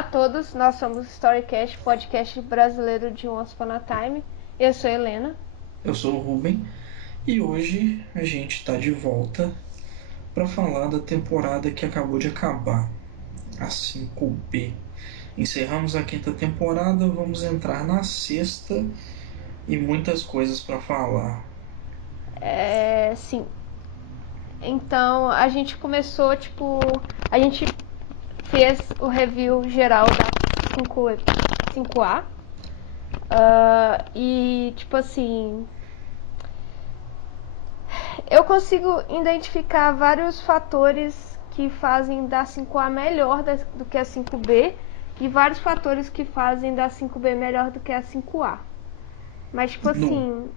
Olá a todos, nós somos o Storycast, podcast brasileiro de Once Upon a Time. Eu sou a Helena. Eu sou o Ruben e hoje a gente está de volta para falar da temporada que acabou de acabar, a 5B. Encerramos a quinta temporada, vamos entrar na sexta e muitas coisas para falar. Sim. Então a gente começou, a gente fez o review geral da 5A. E, eu consigo identificar vários fatores que fazem da 5A melhor do que a 5B e vários fatores que fazem da 5B melhor do que a 5A. Mas, No,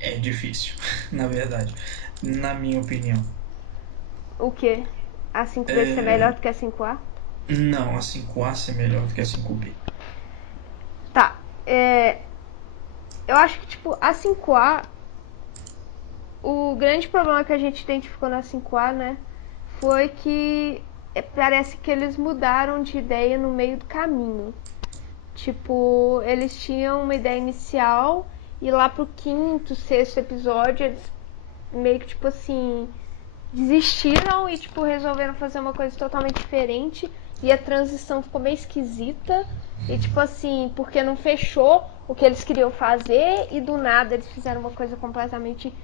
é difícil, na verdade, na minha opinião. o que? A 5B ser melhor do que a 5A? Não, a 5A ser melhor do que a 5B. Tá. Eu acho que, a 5A, o grande problema que a gente identificou na 5A, né, foi que parece que eles mudaram de ideia no meio do caminho. Tipo, eles tinham uma ideia inicial e lá pro quinto, sexto episódio, eles meio que, desistiram e, resolveram fazer uma coisa totalmente diferente. E a transição ficou meio esquisita. E, porque não fechou o que eles queriam fazer e do nada eles fizeram uma coisa completamente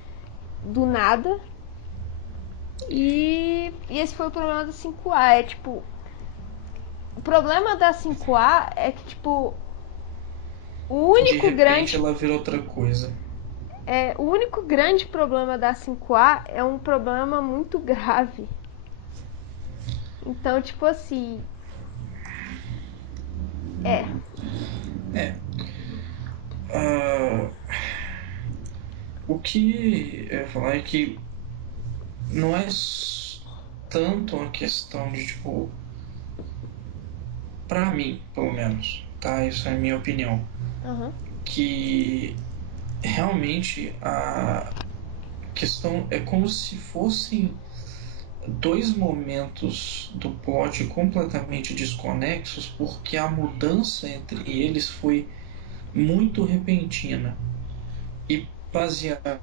do nada. E esse foi o problema da 5A. O problema da 5A é que, o De único repente grande ela vira outra coisa. o único grande problema da 5A é um problema muito grave. Então, é. É. Uh, o que eu ia falar é que não é tanto uma questão de, tipo, pra mim, pelo menos, tá? Isso é a minha opinião. Uhum. Que realmente a questão é como se fossem dois momentos do plot completamente desconexos, porque a mudança entre eles foi muito repentina e baseada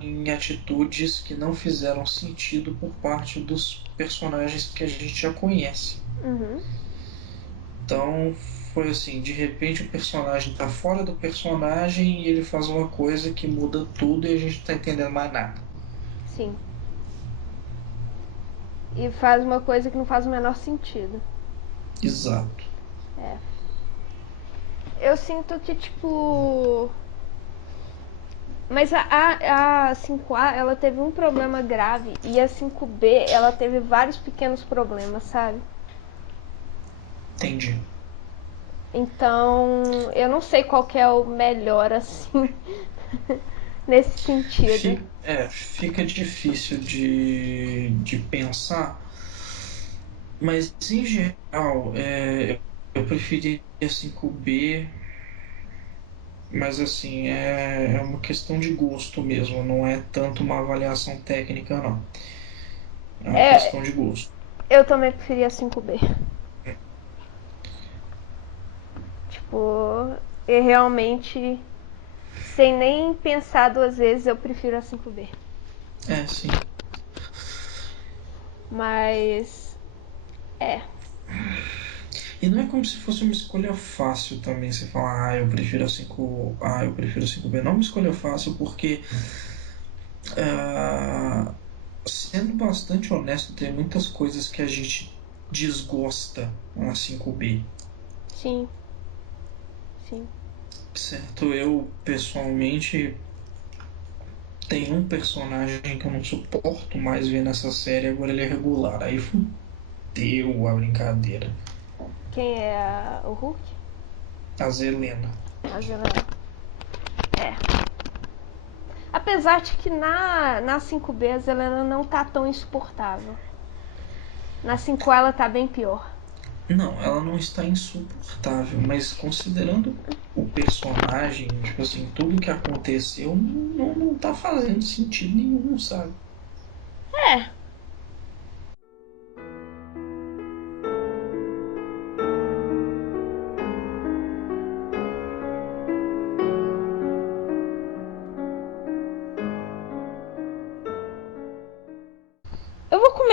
em atitudes que não fizeram sentido por parte dos personagens que a gente já conhece. Uhum. Então foi assim, de repente o personagem tá fora do personagem e ele faz uma coisa que muda tudo e a gente não tá entendendo mais nada. Sim. E faz uma coisa que não faz o menor sentido. Exato. É. Eu sinto que, Mas a 5A, ela teve um problema grave e a 5B, ela teve vários pequenos problemas, sabe? Entendi. Então, eu não sei qual que é o melhor, assim, nesse sentido. Fica difícil de pensar, mas em geral eu preferi a 5B, mas assim, é uma questão de gosto mesmo, não é tanto uma avaliação técnica, não. É uma É, questão de gosto. eu também preferia a 5B. E realmente, sem nem pensar duas vezes, eu prefiro a 5B. É, sim. Mas, é. E não é como se fosse uma escolha fácil também, você falar, eu prefiro a 5B. Não é uma escolha fácil porque, ah, sendo bastante honesto, tem muitas coisas que a gente desgosta na 5B. Sim, sim. Certo? Eu, pessoalmente, tem um personagem que eu não suporto mais ver nessa série, agora ele é regular. Aí fudeu a brincadeira. Quem é o Hulk? A Zelena. A Zelena. É. Apesar de que na 5B a Zelena não tá tão insuportável. Na 5A ela tá bem pior. Não, ela não está insuportável, mas considerando o personagem, tipo assim, tudo que aconteceu não tá fazendo sentido nenhum, sabe? É.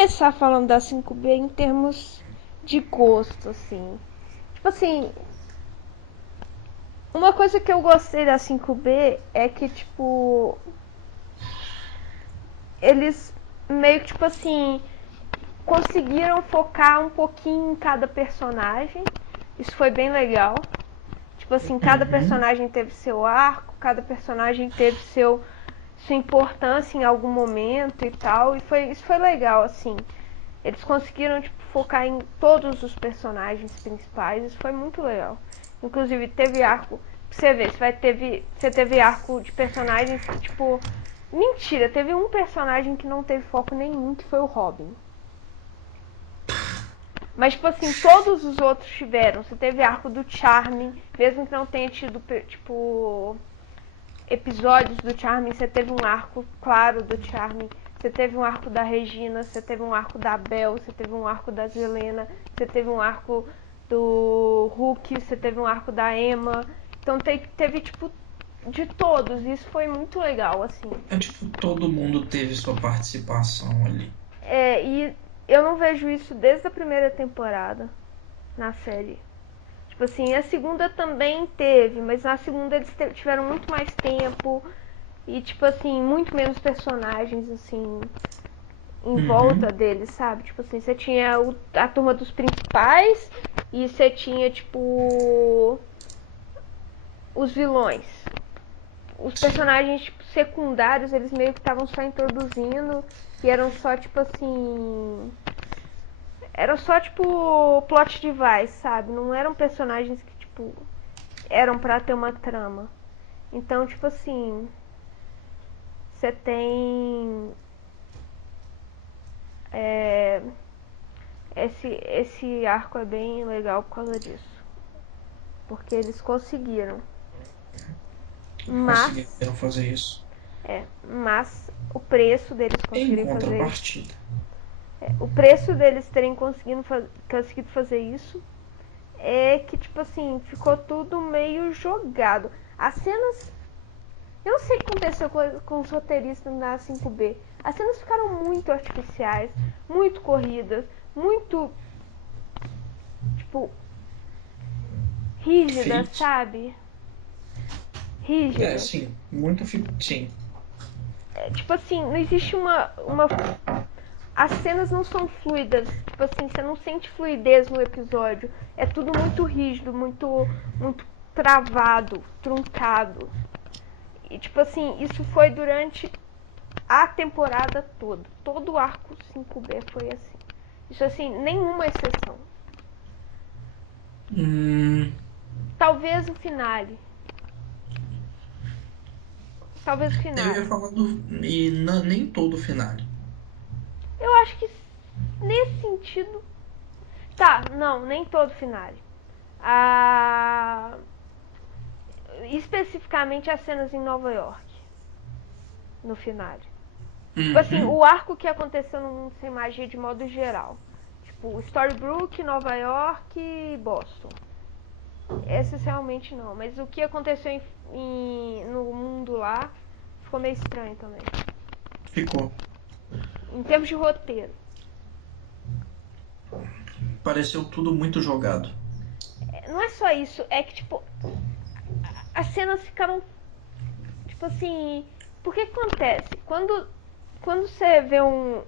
começar falando da 5B em termos de gosto, assim. Tipo assim, uma coisa que eu gostei da 5B é que, tipo, eles meio que, tipo assim, conseguiram focar um pouquinho em cada personagem. Isso foi bem legal. Tipo assim, cada personagem teve seu arco, cada personagem teve sua importância em algum momento e tal. E isso foi legal, assim. Eles conseguiram tipo, focar em todos os personagens principais. Isso foi muito legal. Inclusive, teve arco. Pra você ver, você teve arco de personagens que, tipo. Mentira, teve um personagem que não teve foco nenhum, que foi o Robin. Mas, tipo assim, todos os outros tiveram. Você teve arco do Charmin, mesmo que não tenha tido, tipo, episódios do Charmin, você teve um arco claro do Charmin. Você teve um arco da Regina, você teve um arco da Belle, você teve um arco da Zelena, você teve um arco do Hulk, você teve um arco da Emma. Então teve, tipo, de todos. Isso foi muito legal, assim. É tipo, todo mundo teve sua participação ali. E eu não vejo isso desde a primeira temporada na série. Tipo assim, a segunda também teve, mas na segunda eles tiveram muito mais tempo e, tipo assim, muito menos personagens, assim, em volta deles, sabe? Tipo assim, você tinha a turma dos principais e você tinha, tipo, os vilões. Os personagens tipo, secundários, eles meio que estavam só introduzindo e eram só, tipo assim... Eram só, tipo, plot device, sabe? Não eram personagens que, tipo, eram pra ter uma trama. Então, tipo assim, você tem esse arco é bem legal por causa disso. Porque eles conseguiram. Mas, Conseguiram fazer isso. mas o preço deles Em conseguirem fazer isso. contrapartida. O preço deles terem conseguido fazer isso é que, tipo assim, ficou tudo meio jogado. As cenas. Eu não sei o que aconteceu com os roteiristas na 5B. As cenas ficaram muito artificiais, muito corridas, muito. Tipo. Rígidas, Fake. sabe? Rígidas. Sim. Muito sim. Tipo assim, não existe uma. As cenas não são fluidas. Tipo assim, você não sente fluidez no episódio. É tudo muito rígido, muito travado, truncado. E tipo assim, isso foi durante a temporada toda. Todo o arco 5B foi assim. Isso assim, nenhuma exceção. Hum, Talvez o finale. Talvez o eu ia finale. falar do. E nem todo o final. Eu acho que nesse sentido. Tá, não, nem todo finale. Ah, especificamente as cenas em Nova York. No finale. Tipo assim, Uhum. o arco que aconteceu no Mundo Sem Magia de modo geral. Tipo, Storybrooke, Nova York e Boston. Esses realmente não. Mas o que aconteceu no mundo lá ficou meio estranho também. Ficou. Em termos de roteiro. Pareceu tudo muito jogado. Não é só isso, é que tipo. As cenas ficaram. Tipo assim. Por que acontece? Quando você vê um.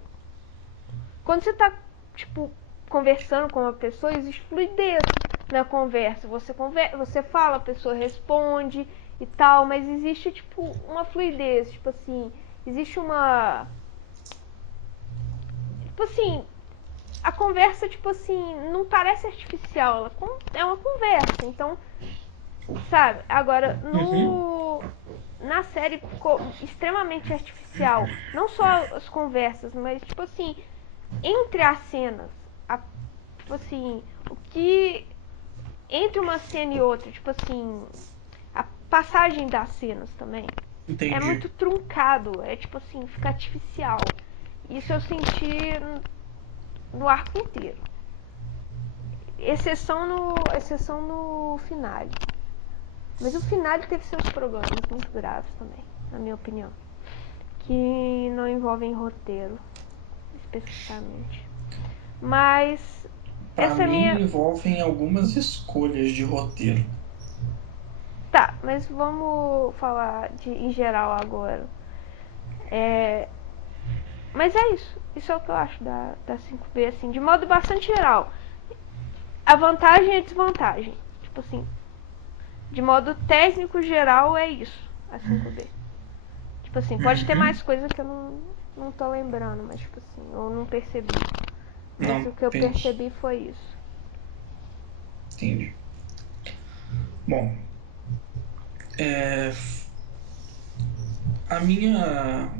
Quando você tá, tipo, conversando com uma pessoa, existe fluidez na conversa. Você fala, a pessoa responde e tal, mas existe, tipo, uma fluidez. Tipo assim, existe uma. Tipo assim, a conversa, tipo assim, não parece artificial. É uma conversa. Então, sabe? Agora, Uhum. na série ficou extremamente artificial. Não só as conversas, mas, tipo assim, entre as cenas. Tipo assim, o que. Entre uma cena e outra, tipo assim. A passagem das cenas também. É muito Entendi. truncado. É tipo assim, fica artificial. Isso eu senti no arco inteiro. Exceção no finale. Mas o finale teve seus problemas muito graves também, na minha opinião. Que não envolvem roteiro. especificamente. Mas Pra essa é mim, minha. envolvem algumas escolhas de roteiro. Tá, mas vamos falar em geral agora. É, mas é isso. Isso é o que eu acho da 5B, assim, de modo bastante geral. A vantagem e a desvantagem. Tipo assim, de modo técnico geral é isso, a 5B. Tipo assim, pode ter Uhum. mais coisa que eu não tô lembrando, mas tipo assim, eu não percebi. Mas Não, o que eu penso. percebi foi isso. Entendi. Bom, é, a minha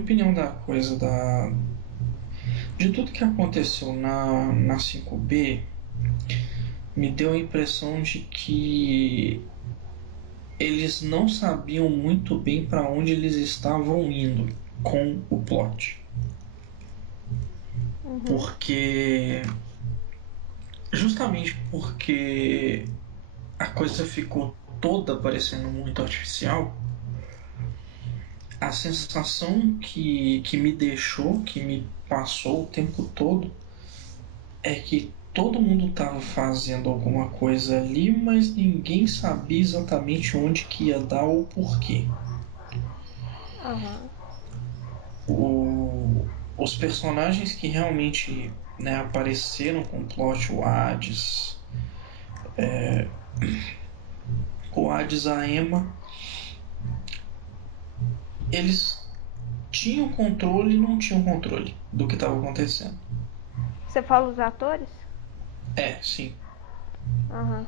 opinião da coisa, de tudo que aconteceu na 5B, me deu a impressão de que eles não sabiam muito bem para onde eles estavam indo com o plot. Uhum. Porque, justamente porque a coisa ficou toda parecendo muito artificial, a sensação que me deixou, que me passou o tempo todo, é que todo mundo estava fazendo alguma coisa ali, mas ninguém sabia exatamente onde que ia dar ou porquê. Aham. Os personagens que realmente, né, apareceram com o plot, o Hades, a Emma, eles tinham controle e não tinham controle do que estava acontecendo. Você fala os atores? É, sim. Aham.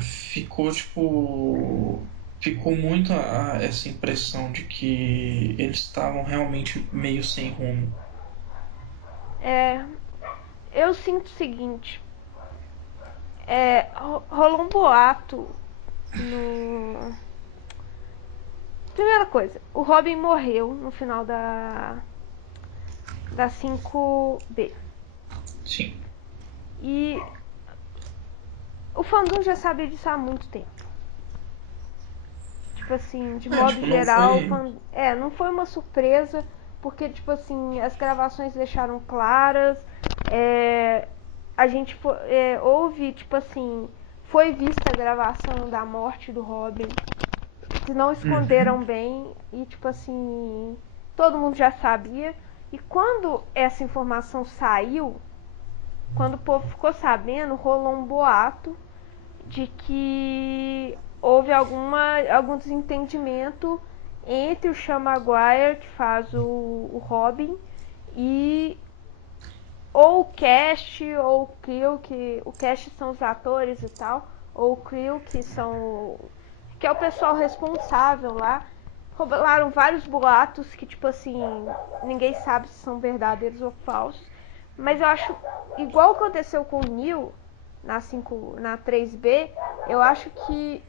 Ficou tipo. Ficou muito essa impressão de que eles estavam realmente meio sem rumo. É, eu sinto o seguinte. Rolou um boato no. Primeira coisa, o Robin morreu no final da 5B. Sim. E o fandom já sabia disso há muito tempo. Tipo assim, de É, modo tipo, não geral, foi. não foi uma surpresa, porque, tipo assim, as gravações deixaram claras, é, a gente houve, tipo assim, foi vista a gravação da morte do Robin, que não Uhum. esconderam bem, e, tipo assim, todo mundo já sabia. E quando essa informação saiu, quando o povo ficou sabendo, rolou um boato de que houve algum desentendimento entre o Sean Maguire, que faz o Robin, e ou o cast, ou o Creel, que o cast são os atores e tal, ou o Creel, que é o pessoal responsável lá. Rolaram vários boatos que, tipo assim, ninguém sabe se são verdadeiros ou falsos. Mas eu acho, igual aconteceu com o Neil na 3B, eu acho que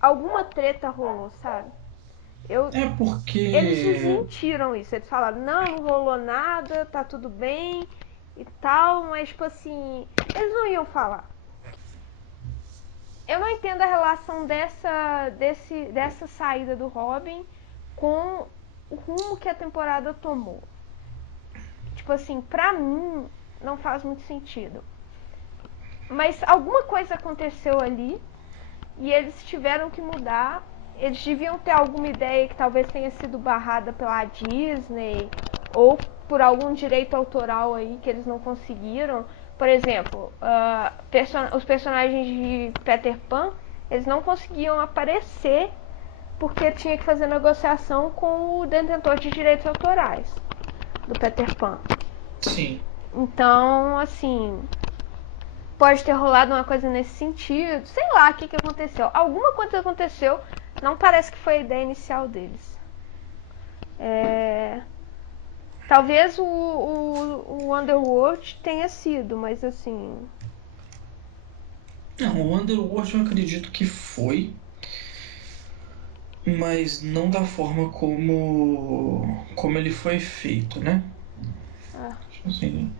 alguma treta rolou, sabe? Eu, É eles porque. desmentiram isso. Eles falaram, não rolou nada, tá tudo bem e tal, mas, tipo assim, eles não iam falar. Eu não entendo a relação dessa saída do Robin com o rumo que a temporada tomou. Tipo assim, pra mim, não faz muito sentido. Mas alguma coisa aconteceu ali e eles tiveram que mudar. Eles deviam ter alguma ideia que talvez tenha sido barrada pela Disney ou por algum direito autoral aí que eles não conseguiram. Por exemplo, os personagens de Peter Pan, eles não conseguiam aparecer porque tinha que fazer negociação com o detentor de direitos autorais do Peter Pan. Sim. Então, assim, pode ter rolado uma coisa nesse sentido. Sei lá o que aconteceu. Alguma coisa aconteceu. Não parece que foi a ideia inicial deles. É... Talvez o Underworld tenha sido, mas assim. Não, o Underworld eu acredito que foi, mas não da forma como ele foi feito, né? Ah, Tipo assim,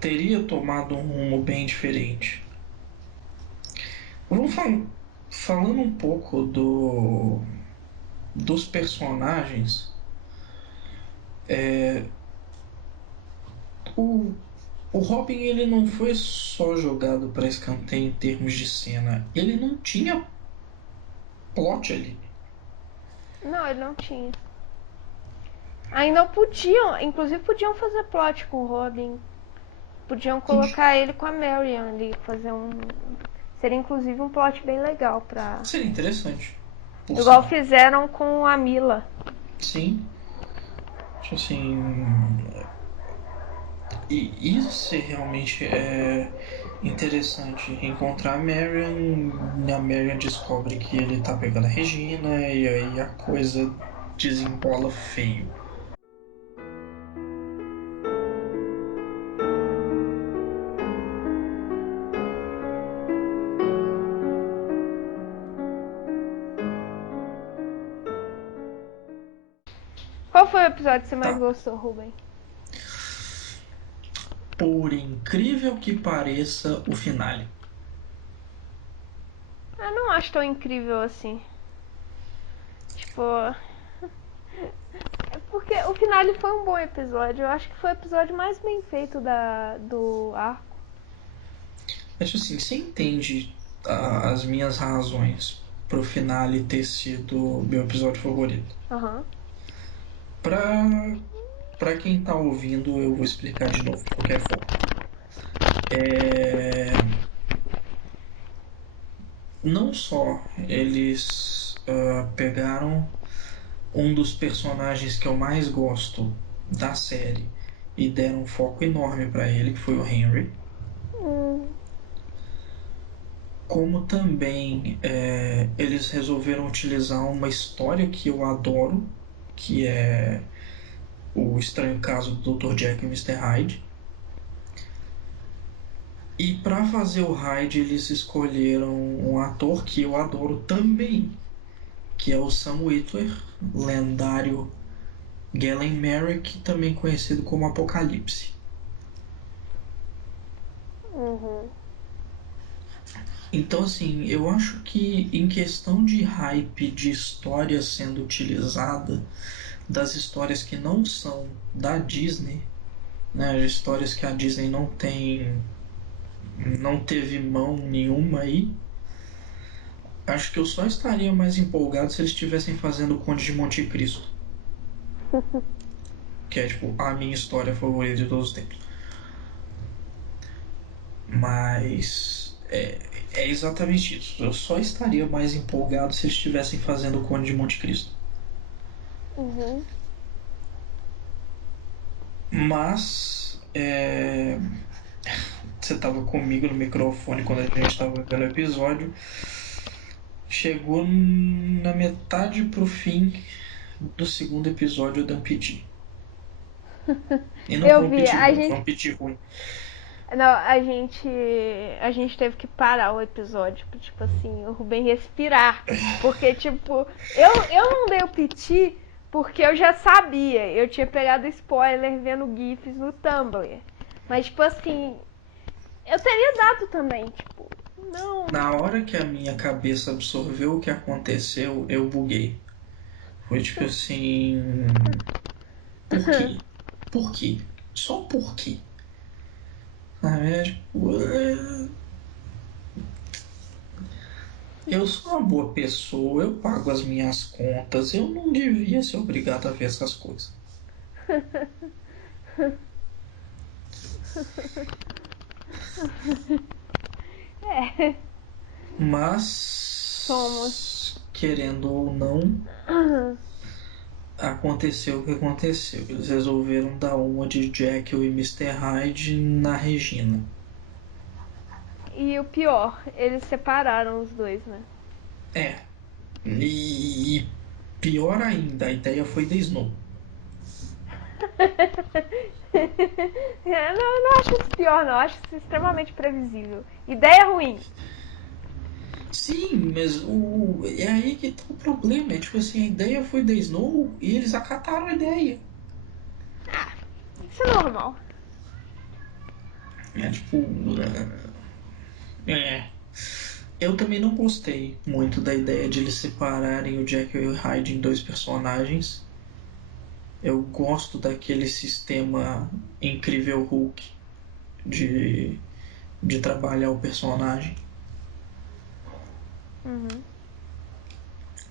teria tomado um rumo bem diferente. Vamos falando um pouco dos personagens, o, o Robin ele não foi só jogado para escanteio em termos de cena, ele não tinha plot ali. Não, ele não tinha. Ainda podiam, inclusive podiam fazer plot com o Robin. Podiam colocar ele com a Marion ali, fazer um. Seria inclusive um plot bem legal pra. Seria interessante. Igual fizeram com a Mila. Sim. Tipo assim. E isso realmente é interessante. Encontrar a Marion descobre que ele tá pegando a Regina, e aí a coisa desembola feio. Qual foi o episódio que você mais Tá. gostou, Ruben? Por incrível que pareça, o finale. Eu não acho tão incrível assim. Tipo. É porque o finale foi um bom episódio. Eu acho que foi o episódio mais bem feito do arco. Acho assim, você entende as minhas razões pro finale ter sido meu episódio favorito. Aham. Pra, pra quem tá ouvindo, eu vou explicar de novo, de qualquer forma. Não só eles pegaram um dos personagens que eu mais gosto da série e deram um foco enorme para ele, que foi o Henry, Hum. como também eles resolveram utilizar uma história que eu adoro, que é o estranho caso do Dr. Jekyll e Mr. Hyde. E para fazer o Hyde, eles escolheram um ator que eu adoro também, que é o Sam Witwer, lendário Galen Merrick, também conhecido como Apocalipse. Uhum. Então, assim, eu acho que em questão de hype de história sendo utilizada, das histórias que não são da Disney, né, as histórias que a Disney não teve mão nenhuma aí, acho que eu só estaria mais empolgado se eles estivessem fazendo o Conde de Monte Cristo, que é tipo a minha história favorita de todos os tempos. Mas é exatamente isso. Eu só estaria mais empolgado se eles estivessem fazendo o Conde de Monte Cristo. Uhum. Mas você estava comigo no microfone quando a gente estava vendo o episódio. Chegou na metade pro fim do segundo episódio, eu dei um piti. E não Eu foi um vi, piti a bom, foi gente. um piti ruim. Não, a gente teve que parar o episódio, tipo assim, o Rubem respirar. Porque, tipo, eu não dei o piti porque eu já sabia. Eu tinha pegado spoiler vendo GIFs no Tumblr. Mas, tipo assim, eu teria dado também, tipo, não. Na hora que a minha cabeça absorveu o que aconteceu, eu buguei. Foi tipo assim. Por quê? Por quê? Só por quê? Tipo, eu sou uma boa pessoa, eu pago as minhas contas, eu não devia ser obrigado a ver essas coisas. É, somos. Mas, querendo ou não, aconteceu o que aconteceu. Eles resolveram dar uma de Jekyll e Mr. Hyde na Regina. E o pior, eles separaram os dois, né? É. E pior ainda, a ideia foi da Snow. Não acho isso pior, não. Acho isso extremamente previsível. Ideia ruim. Sim, mas é aí que tá o problema. É tipo assim, a ideia foi da Snow e eles acataram a ideia. Isso é normal. É tipo. É. Eu também não gostei muito da ideia de eles separarem o Jekyll e o Hyde em dois personagens. Eu gosto daquele sistema Incrível Hulk de, de trabalhar o personagem. Uhum.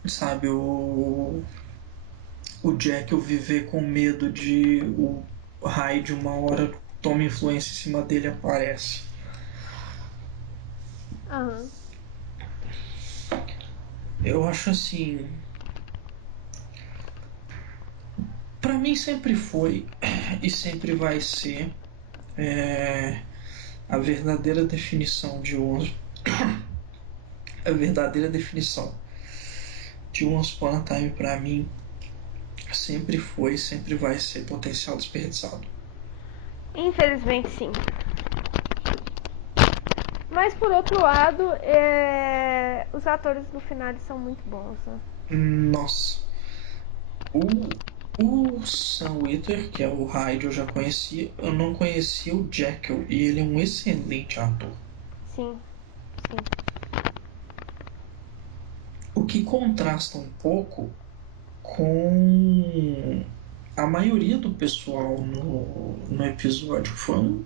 Sabe, o Jekyll viver com medo de o Hyde uma hora toma influência em cima dele e aparece. Aham. Eu acho assim. Pra mim sempre foi e sempre vai ser a verdadeira definição de Once, a verdadeira definição de Once Upon a Time pra mim sempre foi e sempre vai ser potencial desperdiçado. Infelizmente, sim. Mas por outro lado, os atores do final são muito bons, né? Nossa, o Sam Witwer, que é o Hyde, eu já conhecia, eu não conhecia o Jekyll e ele é um excelente ator. Sim, sim. O que contrasta um pouco com a maioria do pessoal no episódio. Foi um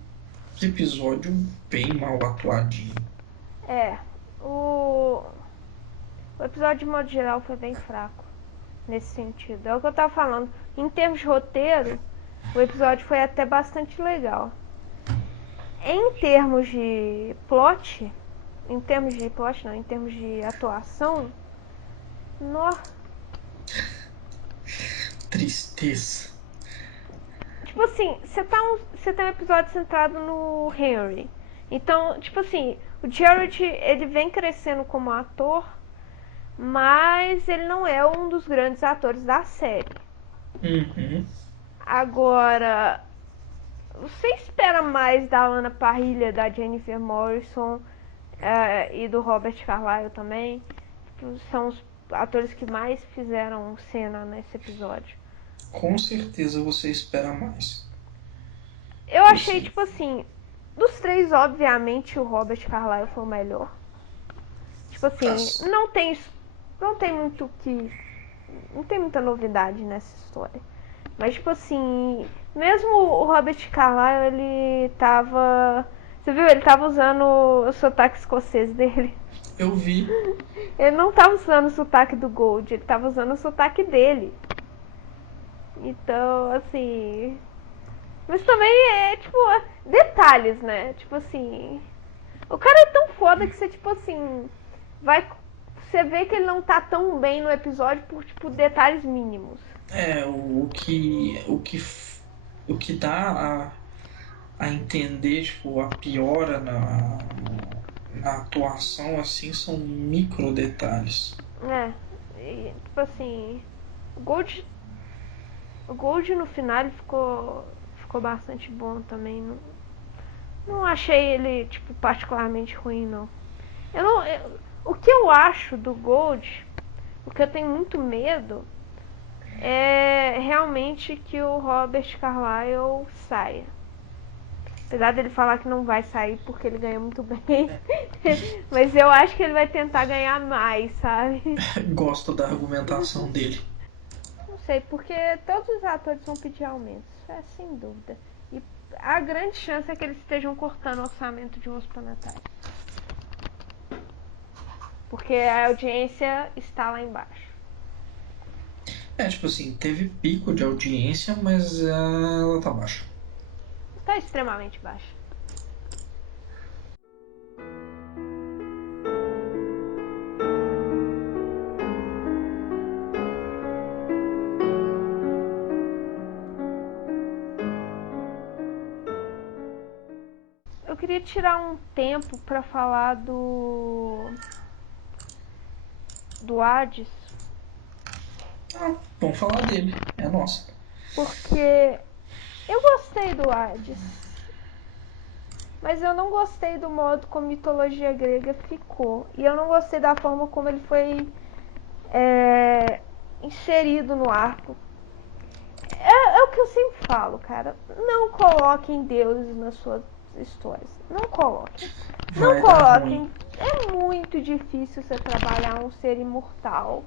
episódio bem mal atuadinho. É, o, o episódio de modo geral foi bem fraco nesse sentido. É o que eu tava falando. Em termos de roteiro, o episódio foi até bastante legal. Em termos de plot, em termos de atuação, no, Tristeza. tipo assim, você tem um episódio centrado no Henry. Então, tipo assim, o Jared, ele vem crescendo como ator, mas ele não é um dos grandes atores da série. Uhum. Agora, você espera mais da Ana Parrilha, da Jennifer Morrison e do Robert Carlyle também. São os atores que mais fizeram cena nesse episódio. Com certeza você espera mais. Eu achei, Você. tipo assim, dos três, obviamente, o Robert Carlyle foi o melhor. Tipo assim, As... não tem muito que, não tem muita novidade nessa história. Mas, tipo assim, mesmo o Robert Carlyle, ele tava, você viu, ele tava usando o sotaque escocês dele. Eu vi. Ele não tava usando o sotaque do Gold, ele tava usando o sotaque dele. Então, assim, mas também é, tipo, detalhes, né? Tipo assim, o cara é tão foda que você, tipo assim, vai. Você vê que ele não tá tão bem no episódio por, tipo, detalhes mínimos. É, o que dá a entender, tipo, a piora na atuação, assim, são micro detalhes. É, e, tipo assim, o Gold, o Gold no final ele ficou bastante bom também. Não, não achei ele, tipo, particularmente ruim, não. Eu não. O que eu acho do Gold, o que eu tenho muito medo é realmente que o Robert Carlyle saia. Apesar dele falar que não vai sair porque ele ganha muito bem. Mas eu acho que ele vai tentar ganhar mais, sabe? Gosto da argumentação dele. Não sei, porque todos os atores vão pedir aumentos, é sem dúvida. E a grande chance é que eles estejam cortando o orçamento de um hospitalatário. Porque a audiência está lá embaixo. É, tipo assim, teve pico de audiência, mas ela tá baixa. Está extremamente baixa. Eu queria tirar um tempo para falar do Hades, Ah, vamos falar dele. É nossa. porque eu gostei do Hades, mas eu não gostei do modo como a mitologia grega ficou. E eu não gostei da forma como ele foi inserido no arco. É o que eu sempre falo, cara. Não coloquem deuses nas suas histórias. Não coloquem. Não Vai dar coloquem. ruim. é muito difícil você trabalhar um ser imortal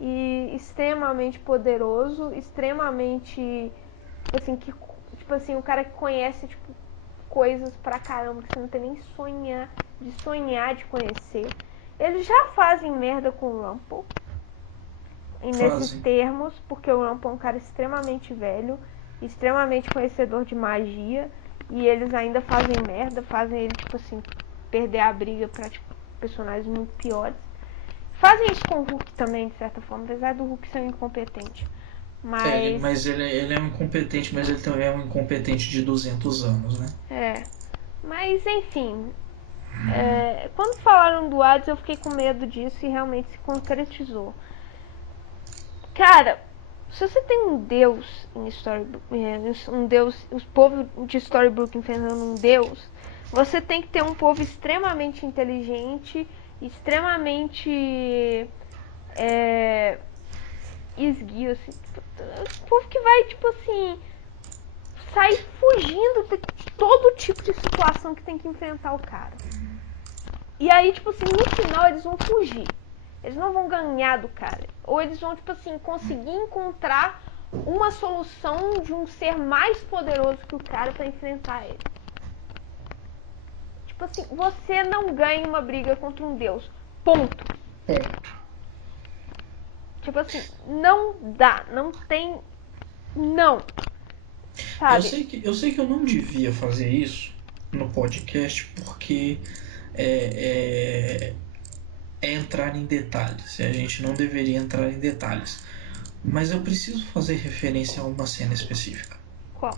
e extremamente poderoso, extremamente, assim, que, tipo assim, o cara que conhece, tipo, coisas pra caramba que você não tem nem sonhar de conhecer. Eles já fazem merda com o Rumple, e nesses Fazem. termos, porque o Rumple é um cara extremamente velho, extremamente conhecedor de magia, e eles ainda fazem merda, fazem ele, tipo assim, perder a briga pra, tipo, personagens muito piores. Fazem isso com o Hulk também, de certa forma, apesar do Hulk ser um incompetente. Mas, Mas ele é um incompetente, mas ele também é um incompetente de 200 anos, né? mas enfim, quando falaram do Hades eu fiquei com medo disso e realmente se concretizou. Cara, se você tem um deus em Storybrooke, um deus, os povos de Storybrooke enfrentando um deus, você tem que ter um povo extremamente inteligente, extremamente esguio, assim, um povo que vai, tipo assim, sair fugindo de todo tipo de situação que tem que enfrentar o cara. E aí, tipo assim, no final eles vão fugir. Eles não vão ganhar do cara. Ou eles vão, tipo assim, conseguir encontrar uma solução de um ser mais poderoso que o cara pra enfrentar ele. Tipo assim, você não ganha uma briga contra um deus. Ponto. Ponto. Tipo assim, não dá. Não tem. Não. Sabe? Eu sei que eu não devia fazer isso no podcast porque é, é entrar em detalhes. E a gente não deveria entrar em detalhes. Mas eu preciso fazer referência a uma cena específica. Qual?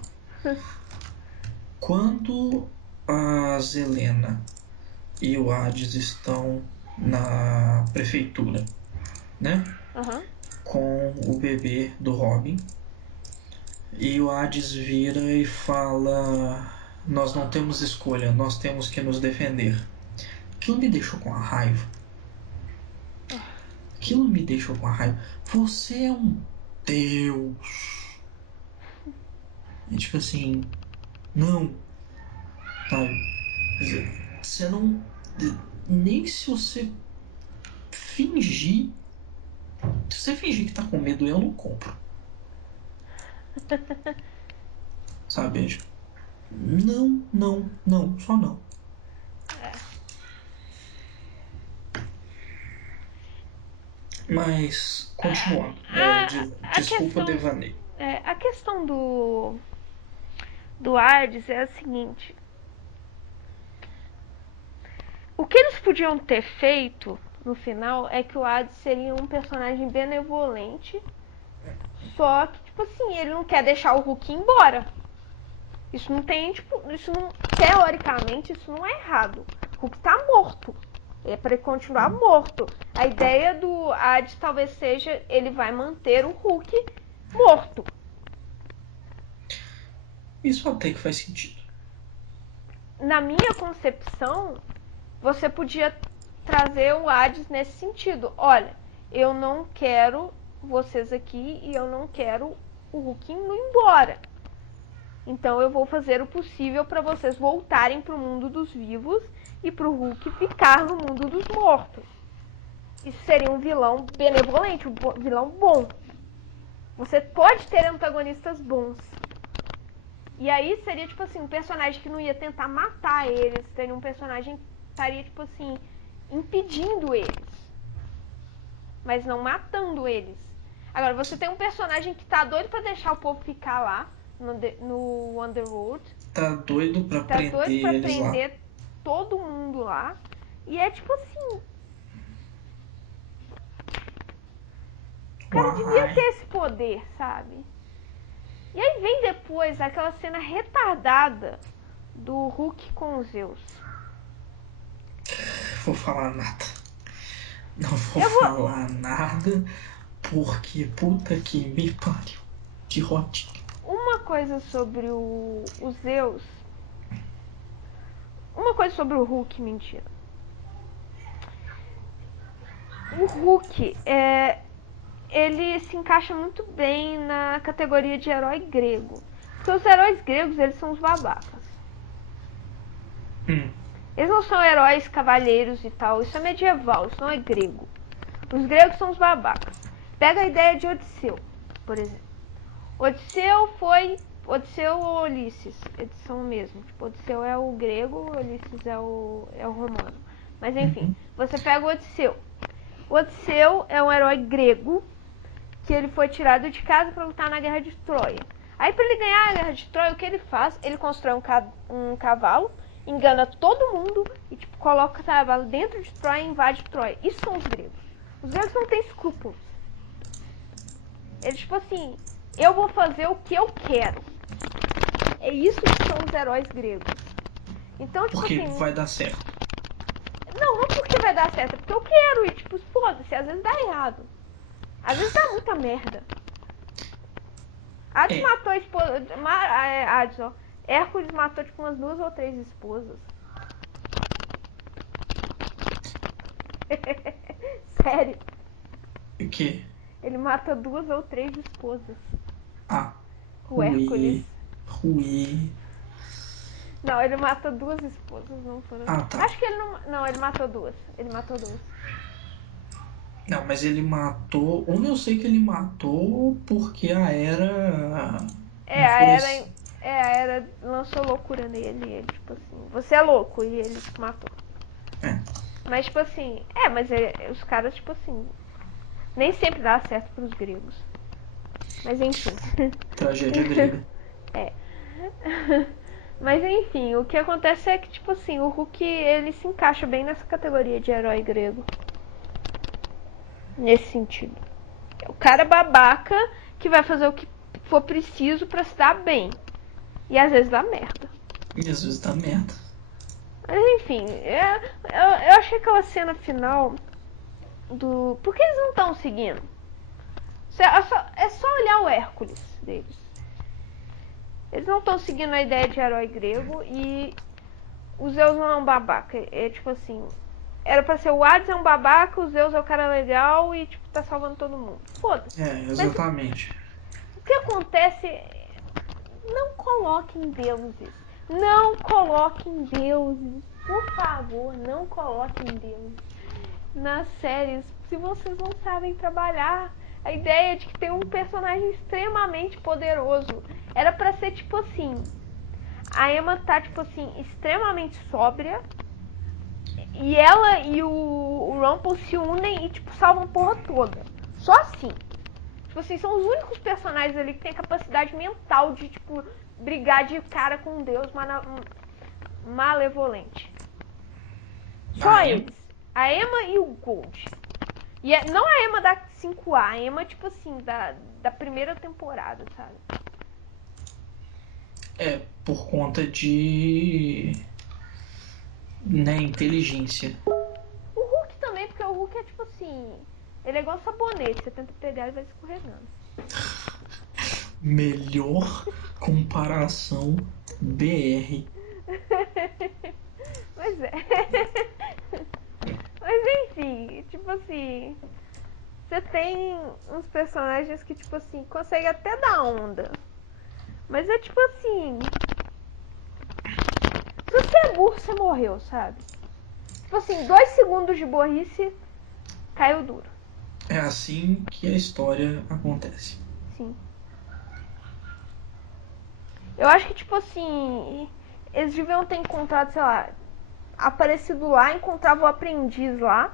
Quando a Zelena e o Hades estão na prefeitura, né? Aham. Com o bebê do Robin. E o Hades vira e fala: Nós não temos escolha, nós temos que nos defender. Aquilo me deixou com a raiva. Aquilo me deixou com a raiva. Você é um Deus. É tipo assim, não, sabe? Você não. Nem se você fingir. Se você fingir que tá com medo, eu não compro. Sabe? Tipo, não, não, não, só não. Mas, continuando. A Desculpa, questão. devaneio. A questão do Hades é a seguinte. O que eles podiam ter feito no final é que o Hades seria um personagem benevolente, só que, tipo assim, ele não quer deixar o Hulk embora. Isso não tem, tipo, isso não, teoricamente, isso não é errado. O Hulk tá morto. É para ele continuar morto. A ideia do Hades talvez seja ele vai manter o Hulk morto. Isso até que faz sentido. Na minha concepção, você podia trazer o Hades nesse sentido. Olha, eu não quero vocês aqui e eu não quero o Hulk indo embora. Então eu vou fazer o possível para vocês voltarem para o mundo dos vivos e para o Hulk ficar no mundo dos mortos. Isso seria um vilão benevolente, um vilão bom. Você pode ter antagonistas bons. E aí seria tipo assim, um personagem que não ia tentar matar eles, seria um personagem que estaria tipo assim, impedindo eles, mas não matando eles. Agora, você tem um personagem que tá doido pra deixar o povo ficar lá no Underworld, Tá doido pra tá doido pra prender eles lá. prender todo mundo lá, e é tipo assim, o cara devia ter Uai. esse poder, sabe? E aí vem depois aquela cena retardada do Hulk com os Zeus. Vou falar nada. Não vou Eu vou. falar nada porque puta que me pariu. Que hot. Uma coisa sobre o Zeus. Uma coisa sobre o Hulk, mentira. O Hulk ele se encaixa muito bem na categoria de herói grego. Porque os heróis gregos, eles são os babacas. Hum. Eles não são heróis, cavalheiros e tal. Isso é medieval, isso não é grego. Os gregos são os babacas. Pega a ideia de Odisseu, por exemplo. Odisseu ou Ulisses, eles são o mesmo. Tipo, Odisseu é o grego, Ulisses é o romano. Mas enfim, Uhum. você pega o Odisseu. O Odisseu é um herói grego que ele foi tirado de casa para lutar na Guerra de Troia. Aí, para ele ganhar a Guerra de Troia, o que ele faz? Ele constrói um cavalo, engana todo mundo e tipo, coloca o cavalo dentro de Troia e invade Troia. Isso são os gregos. Os gregos não têm escrúpulos. Eles, tipo assim, eu vou fazer o que eu quero. É isso que são os heróis gregos. Então, tipo Porque assim, vai dar certo. não porque vai dar certo, é porque eu quero. E tipo, foda-se, às vezes dá errado. Às vezes dá muita merda. Hades É, matou a esposa. Hades, ó. Hércules matou tipo umas 2 ou 3 esposas. Sério. o quê? Ele matou 2 ou 3 esposas. Ah, O Hércules. Rui. Rui. Não, ele matou 2 esposas, não foram. Ah, tá. Acho que ele não. Não, ele matou 2. Ele matou 2. Não, mas ele matou. Uma eu sei que ele matou porque a Hera É, a Era. enfureceu. É, a Era lançou loucura nele. Ele, tipo assim, você é louco. E ele matou. É, Mas, tipo assim. Mas os caras, tipo assim. Nem sempre dá certo pros gregos. Mas enfim. tragédia grega. É. Mas enfim, o que acontece é que, tipo assim, o Hulk ele se encaixa bem nessa categoria de herói grego. Nesse sentido. É o cara babaca que vai fazer o que for preciso pra se dar bem. E às vezes dá merda. E às vezes dá merda. Mas enfim, eu achei aquela cena final do. Por que eles não estão seguindo? É só olhar o Hércules deles. Eles não estão seguindo a ideia de herói grego e o Zeus não é um babaca. É tipo assim. Era pra ser o Hades é um babaca, o Zeus é o cara legal e tipo, tá salvando todo mundo. Foda-se. É, Mas exatamente. o que acontece. Não coloquem deuses. Não coloquem deuses. Por favor, não coloquem deuses nas séries se vocês não sabem trabalhar. A ideia de que tem um personagem extremamente poderoso. Era pra ser tipo assim. A Emma tá, tipo assim, extremamente sóbria. E ela e o Rumple se unem e, tipo, salvam a porra toda. Só assim. Tipo assim, são os únicos personagens ali que têm a capacidade mental de, tipo, brigar de cara com um deus malevolente. Só A Emma, eles. A Emma e o Gold. E não a Emma da 5A, a Emma, tipo assim, da primeira temporada, sabe? é por conta de. Né, inteligência. O Hulk também, porque o Hulk é tipo assim. Ele é igual sabonete, você tenta pegar e vai escorregando. Melhor comparação BR. Pois é. Mas enfim, tipo assim. Você tem uns personagens que, tipo assim, conseguem até dar onda. Mas é tipo assim. Se você é burro, você morreu, sabe? Tipo assim, 2 segundos de burrice, caiu duro. É assim que a história acontece. Sim. Eu acho que, tipo assim. Eles deviam ter encontrado, sei lá. Aparecido lá, encontrava o aprendiz lá.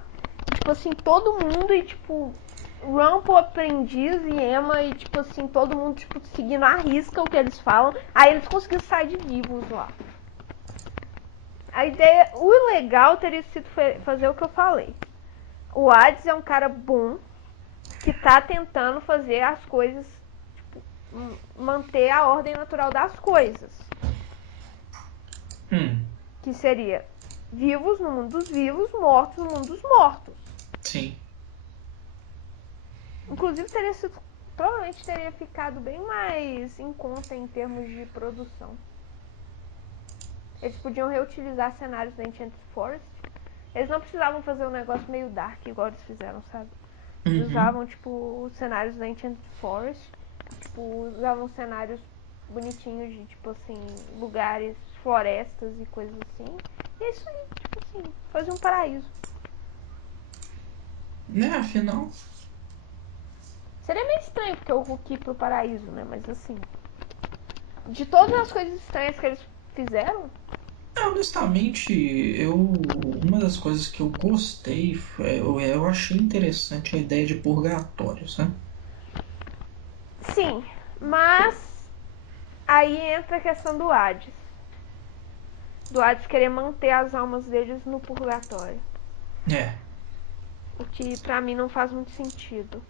Tipo assim, todo mundo e, tipo. Rumple, aprendiz e Emma e, tipo assim, todo mundo, tipo, seguindo a risca o que eles falam. Aí eles conseguiram sair de vivos lá. A ideia, o legal teria sido fazer o que eu falei. O Hades é um cara bom que tá tentando fazer as coisas, tipo, manter a ordem natural das coisas. Hum, Que seria vivos no mundo dos vivos, mortos no mundo dos mortos. sim. Inclusive teria sido, provavelmente teria ficado bem mais em conta em termos de produção. Eles podiam reutilizar cenários da Enchanted Forest. Eles não precisavam fazer um negócio meio dark igual eles fizeram, sabe? Eles Uhum. usavam, tipo, os cenários da Enchanted Forest. Tipo, usavam cenários bonitinhos de, tipo assim, lugares, florestas e coisas assim. E é isso aí, tipo assim, fazer um paraíso. Né, afinal. Seria meio estranho porque o Hulk ir pro paraíso, né? Mas assim, de todas as coisas estranhas que eles fizeram, Honestamente, uma das coisas que eu gostei, eu achei interessante a ideia de purgatório, sabe? sim, mas aí entra a questão do Hades. Do Hades querer manter as almas deles no purgatório. É, O que pra mim não faz muito sentido.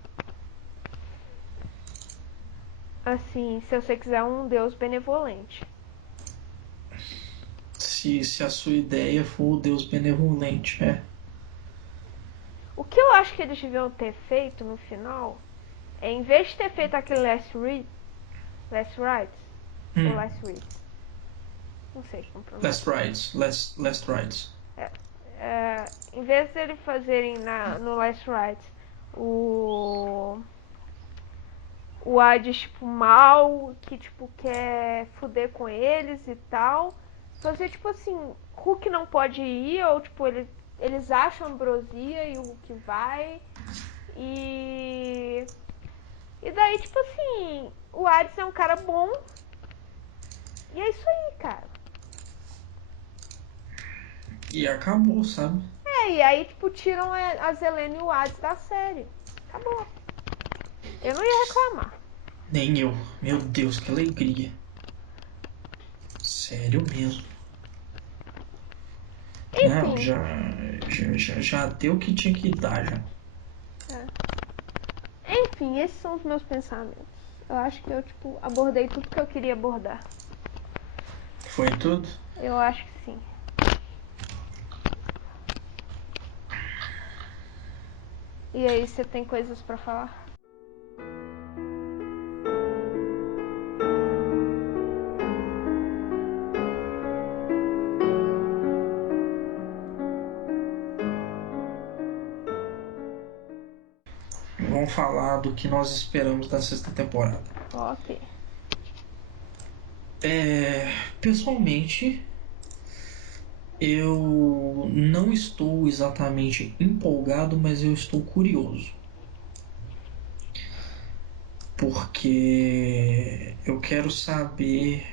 Assim, se você quiser um Deus benevolente. se a sua ideia for o Deus benevolente, O que eu acho que eles deviam ter feito no final é, em vez de ter feito aquele Last Rites, ou Hum, Last Rites, não sei como last pronunciar. rides, last rides. Em vez de eles fazerem no Last Rites o o Hades, tipo, mal, que, tipo, quer fuder com eles e tal. Fazer, tipo assim, Hulk não pode ir, ou, tipo, eles acham ambrosia e o Hulk vai. E... E daí, tipo assim, o Hades é um cara bom. E é isso aí, cara. E acabou, sabe? E aí, tipo, tiram a Zelena e o Hades da série. Acabou. Eu não ia reclamar. Nem eu. Meu Deus, que alegria. Sério mesmo. Não, Enfim. já deu o que tinha que dar, já. Enfim, esses são os meus pensamentos. Eu acho que eu, tipo, abordei tudo que eu queria abordar. Foi tudo? Eu acho que sim. E aí, você tem coisas pra falar? Vamos falar do que nós esperamos da sexta temporada. Ok. Pessoalmente, eu não estou exatamente empolgado, mas eu estou curioso. Porque eu quero saber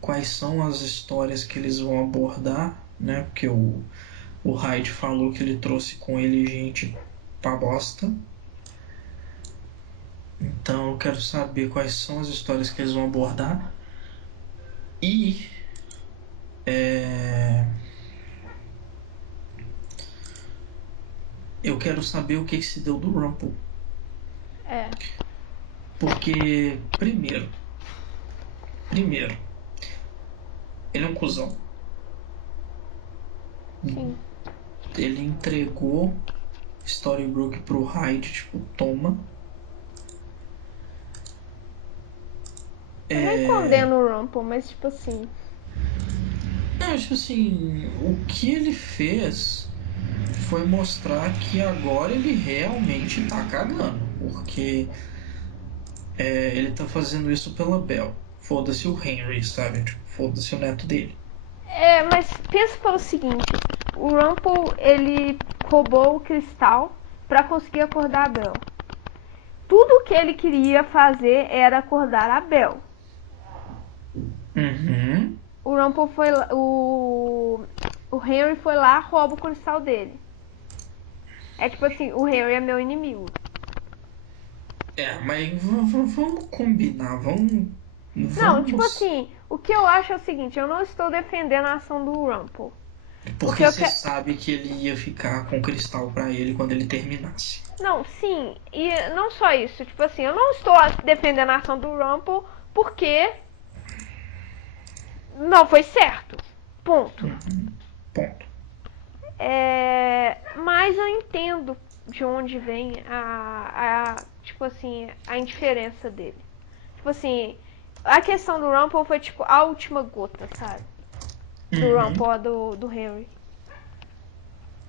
quais são as histórias que eles vão abordar, né? Porque o Hyde falou que ele trouxe com ele gente pra bosta. Então eu quero saber quais são as histórias que eles vão abordar. E é, eu quero saber o que se deu do Rumple. É. Porque, primeiro, ele é um cuzão. Sim. Ele entregou Storybrooke pro Hyde, tipo, toma. Eu nem condeno o Rumple, mas tipo assim. Eu acho assim, o que ele fez foi mostrar que agora ele realmente tá cagando. Porque ele tá fazendo isso pela Belle. Foda-se o Henry, sabe? Tipo, foda-se o neto dele. Mas pensa pelo seguinte: o Rumple ele roubou o cristal pra conseguir acordar a Belle. Tudo que ele queria fazer era acordar a Belle. Uhum. O Rumple foi o Henry foi lá, rouba o cristal dele. É tipo assim, o Henry é meu inimigo. Mas vamos combinar, Não, tipo vamos. assim, o que eu acho é o seguinte, eu não estou defendendo a ação do Rumple. O que Porque eu você quero. sabe que ele ia ficar com o cristal pra ele quando ele terminasse. Não, sim, e não só isso, tipo assim, eu não estou defendendo a ação do Rumple porque não foi certo. Ponto. Uhum. Ponto. Mas eu entendo de onde vem tipo assim, a indiferença dele. Tipo assim, a questão do Rumple foi tipo a última gota, sabe? Do Uhum. Rumple, do Henry.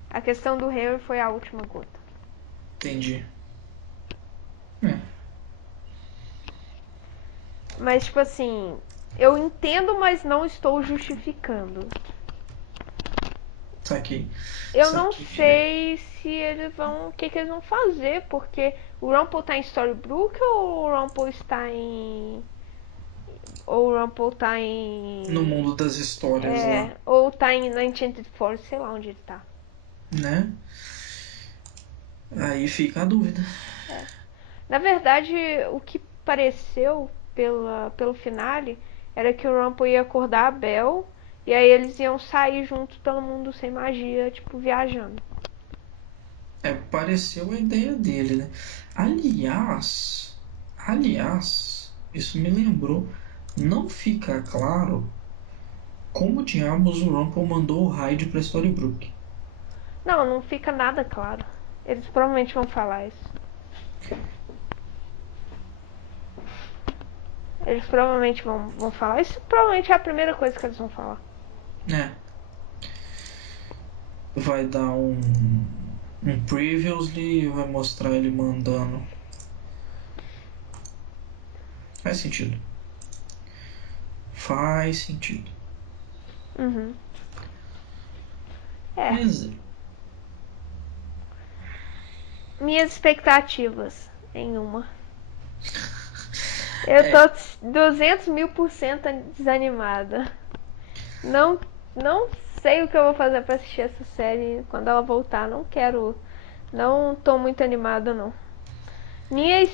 A questão do Henry foi a última gota. Entendi. É. Mas, tipo assim, eu entendo, mas não estou justificando. Saquei. Eu não Saquei. sei se eles vão. O que eles vão fazer, porque o Rumple tá em Storybrooke ou o Rumple está em. Ou o Rumple tá No em. mundo das histórias lá, Ou tá na Enchanted Forest, sei lá onde ele tá. né? Aí fica a dúvida. Na verdade, o que pareceu pelo finale era que o Rumple ia acordar a Belle e aí eles iam sair juntos pelo mundo sem magia, tipo, viajando. Pareceu a ideia dele, né? Aliás, isso me lembrou. Não fica claro como diabos o Rumple mandou o Hyde pra Storybrooke. Não, não fica nada claro. Eles provavelmente vão falar isso. Eles provavelmente vão falar. Isso provavelmente é a primeira coisa que eles vão falar. É, vai dar um previously e vai mostrar ele mandando. Faz sentido. Faz sentido. Uhum. É. Mas Minhas expectativas em uma. Eu é, tô 200.000% desanimada. Não, não sei o que eu vou fazer pra assistir essa série quando ela voltar. Não quero. Não tô muito animada, não. Minha,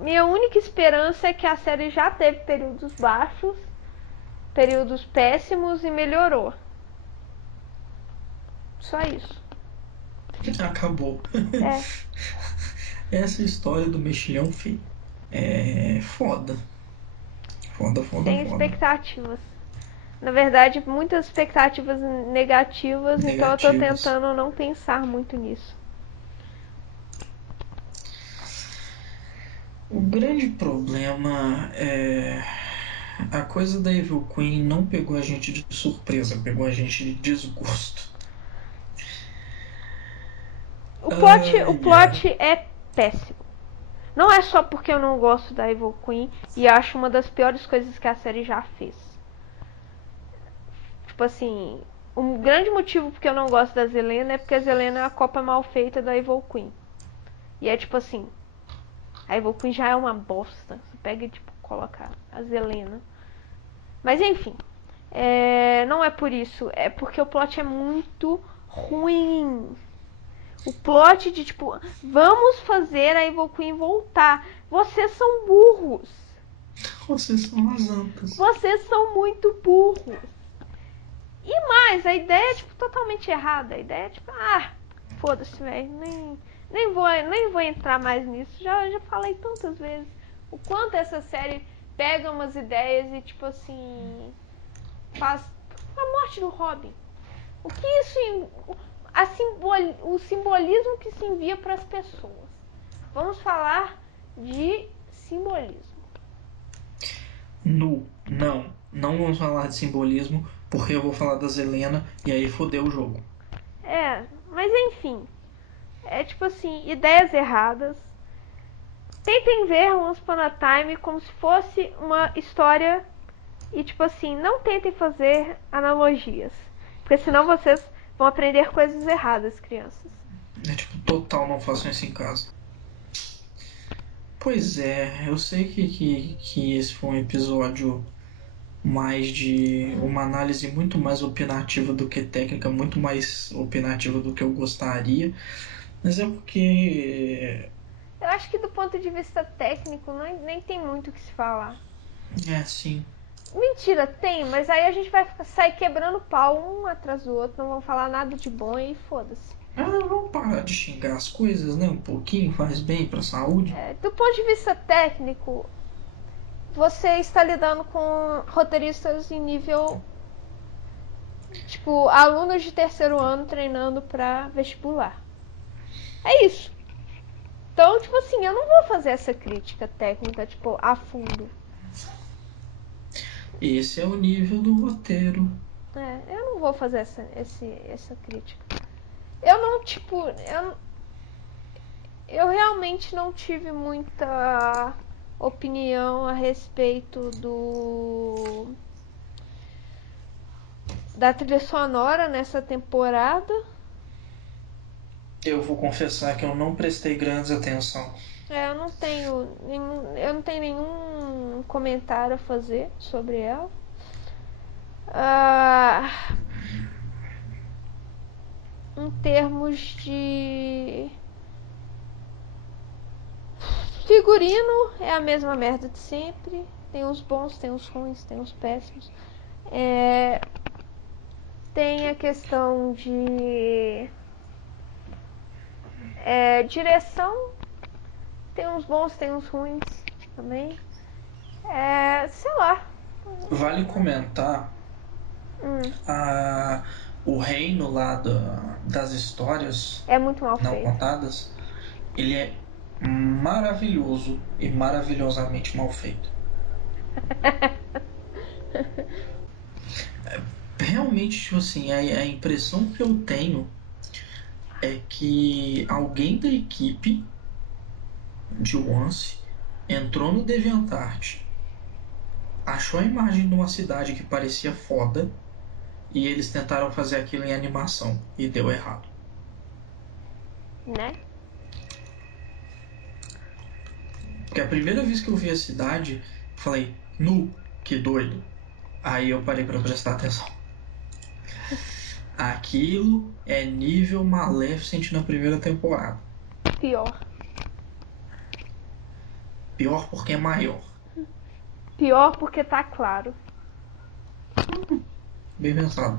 minha única esperança é que a série já teve períodos baixos, períodos péssimos e melhorou. Só isso. acabou. É, Essa história do mexilhão feio. É foda. Foda, foda, sem foda. expectativas. Na verdade, muitas expectativas negativas, então eu tô Negativas. tentando não pensar muito nisso. O grande problema é. A coisa da Evil Queen não pegou a gente de surpresa, pegou a gente de desgosto. O Ai, ai. plot é péssimo. Não é só porque eu não gosto da Evil Queen e acho uma das piores coisas que a série já fez. Tipo assim, um grande motivo porque eu não gosto da Zelena é porque a Zelena é a cópia mal feita da Evil Queen. E é tipo assim, a Evil Queen já é uma bosta. Você pega e tipo, coloca a Zelena. Mas enfim, não é por isso, é porque o plot é muito ruim. O plot de tipo, vamos fazer a Evil Queen voltar. Vocês são burros. Vocês são as antas. Vocês são muito burros. E mais, a ideia é tipo totalmente errada. A ideia é tipo, foda-se, velho. Nem vou entrar mais nisso. Já falei tantas vezes o quanto essa série pega umas ideias e tipo assim faz a morte do Robin. O que isso o simbolismo que se envia para as pessoas. Vamos falar de simbolismo. Não vamos falar de simbolismo, porque eu vou falar das Helena e aí fodeu o jogo. Mas enfim, é tipo assim, ideias erradas. Tentem ver Once Upon a Time como se fosse uma história e tipo assim, não tentem fazer analogias, porque senão vocês vão aprender coisas erradas, crianças. É tipo, total não façam isso em casa. Pois é, eu sei que esse foi um episódio mais de uma análise muito mais opinativa do que técnica, muito mais opinativa do que eu gostaria, mas é porque Eu acho que do ponto de vista técnico nem tem muito o que se falar. é assim. Mentira, tem, mas aí a gente vai sair quebrando pau um atrás do outro, não vão falar nada de bom e foda-se. Vamos parar de xingar as coisas, né? Um pouquinho faz bem pra saúde. Do ponto de vista técnico, você está lidando com roteiristas em nível, tipo, alunos de terceiro ano treinando pra vestibular. É isso. Então, tipo assim, eu não vou fazer essa crítica técnica, tipo, a fundo. Esse é o nível do roteiro. Eu não vou fazer essa crítica. Eu não, tipo, eu realmente não tive muita opinião a respeito da trilha sonora nessa temporada. Eu vou confessar que eu não prestei grandes atenção. Eu não tenho nenhum comentário a fazer sobre ela. Ah, em termos de figurino, é a mesma merda de sempre. Tem os bons, tem os ruins, tem os péssimos. Tem a questão de direção. Tem uns bons, tem uns ruins também. Sei lá. Vale comentar o reino lá das histórias É muito mal não feito. contadas. Ele é maravilhoso e maravilhosamente mal feito. Realmente, tipo assim, a impressão que eu tenho é que alguém da equipe de Once entrou no DeviantArt, achou a imagem de uma cidade que parecia foda e eles tentaram fazer aquilo em animação e deu errado. Né? Porque a primeira vez que eu vi a cidade, falei, nu, que doido. Aí eu parei para prestar atenção. Aquilo é nível Maleficent na primeira temporada. Pior. Pior porque é maior. Pior porque tá claro. Bem pensado.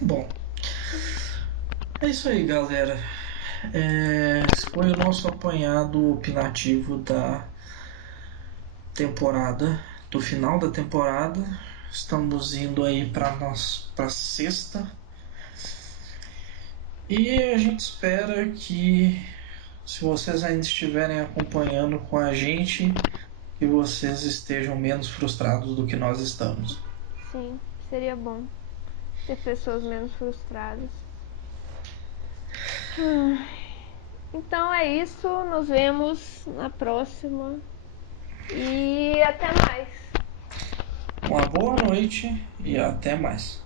Bom, é isso aí, galera. Esse foi o nosso apanhado opinativo da temporada, do final da temporada. Estamos indo aí para sexta. E a gente espera que, se vocês ainda estiverem acompanhando com a gente, que vocês estejam menos frustrados do que nós estamos. Sim, seria bom ter pessoas menos frustradas. Então é isso, nos vemos na próxima e até mais. Uma boa noite e até mais.